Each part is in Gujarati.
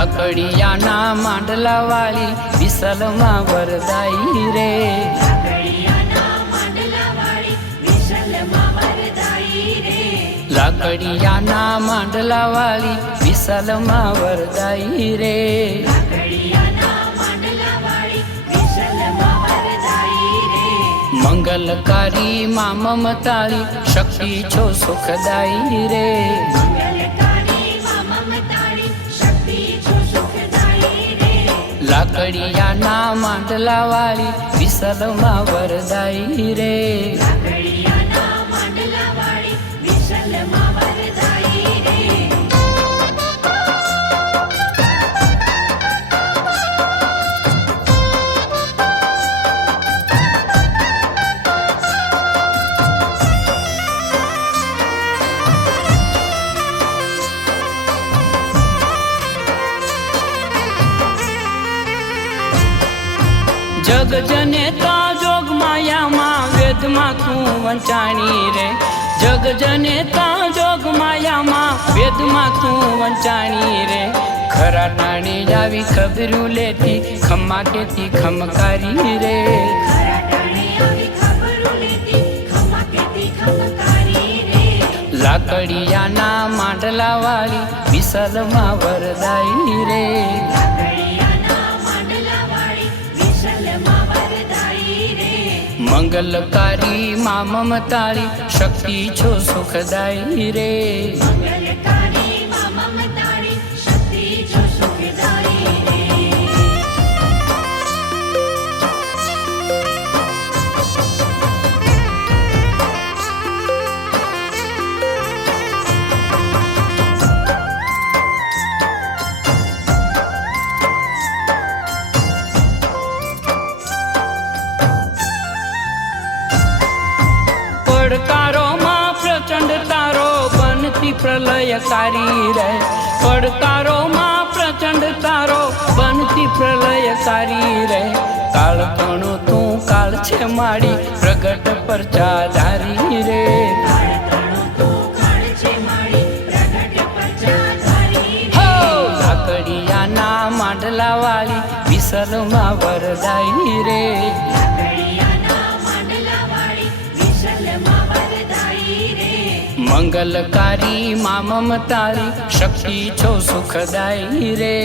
લાકડિયાના માંડલા વાળી વિસલમાં વરદાઈ રે. લાકડિયાના માંડલા વાળી વિસલમાં વરદાઈ રે. મંગલકારી માં મમતાળી શક્તિ છો સુખદાઈ રે. લાકડિયાના માંડલા વાળી વિસલમાં વરદાઈ રે. જગ જનેતા જોગ માયામાં વેદમાં તું વંચાણી રે. જગ જનેતા જોગ માયામાં વેદમાં તું વંચાણી રે. ખરા ટાણી આવી ખબરું લેતી ખમ્મા કેતી ખમકારી રે. લાકડિયાના માંડલા વાળી વિસલમાં વરદાઈ રે. મંગલકારી માં મમતાળી શક્તિ છો સુખદાઈ રે. પડકારોમાં પ્રચંડ તારો બનતી પ્રલયકારી રે. પડકારોમાં પ્રચંડ તારો બનતી પ્રલયકારી રે. કાળ કણો તું કાળ છે માડી પ્રગટ પર ચાધારી રે. લાકડિયાના માંડલા વાળી વિસલમાં વરદાઈ રે. મંગલકારી માં મમતાળી શક્તિ છો સુખદાઈ રે.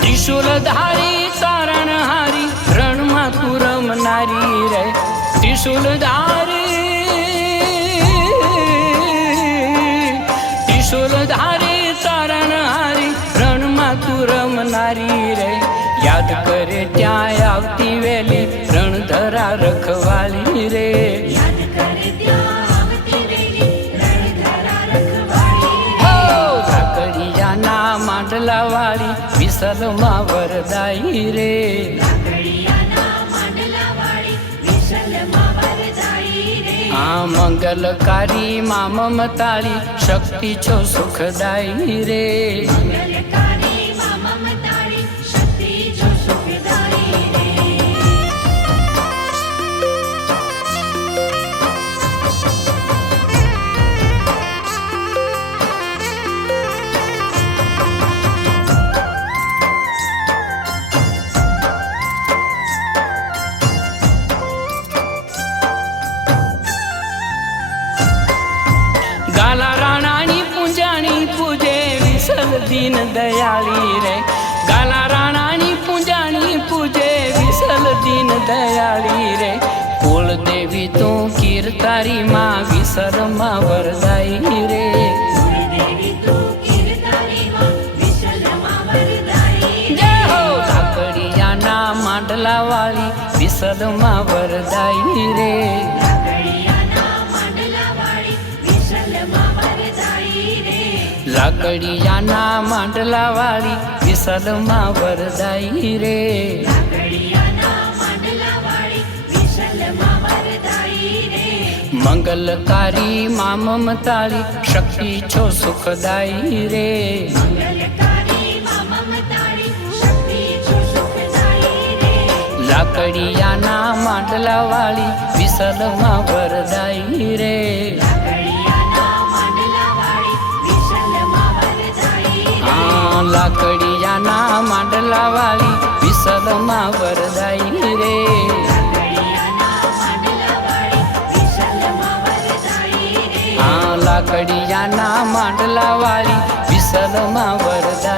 ત્રિશુલધારી તારણહારી રણમાં તું રમનારી રે. ત્રિશુલધારી તારણહારી રણમાં તું રમનારી રે. યાદ કરે ત્યાં આવતી વેલી રણધરા રખવાલી રે. લાકડિયાના માંડલા વાળી વિસલમાં વરદાઈ રે. આ મંગલકારી માં મમતાળી શક્તિ છો સુખદાઈ રે. ગાલા રાણાની પૂંજાણી પૂજે વિસલ દીન દયાળી રે. ગાલા રાણાની પૂંજાણી પૂજે વિસલ દીન દયાળી રે. કુળ દેવી તું કીર્તારી માં વિસલમાં વરદાઈ રે. લાકડિયાના માંડલા વાળી વિસલમાં વરદાઈ રે. લાકડિયાના માંડલા વાળી વિસલમાં વરદાઈ રે. મંગલકારી મા મમતાળી શક્તિ છો સુખદાયી રે લાકડિયાના માંડલા વાળી વિસલમાં વરદાઈ રે હા લાકડિયાના માંડલા વાળી વિસલમાં વરદાઈ રે હા લાકડિયાના માંડલા વાળી વિસલમાં વરદાઈ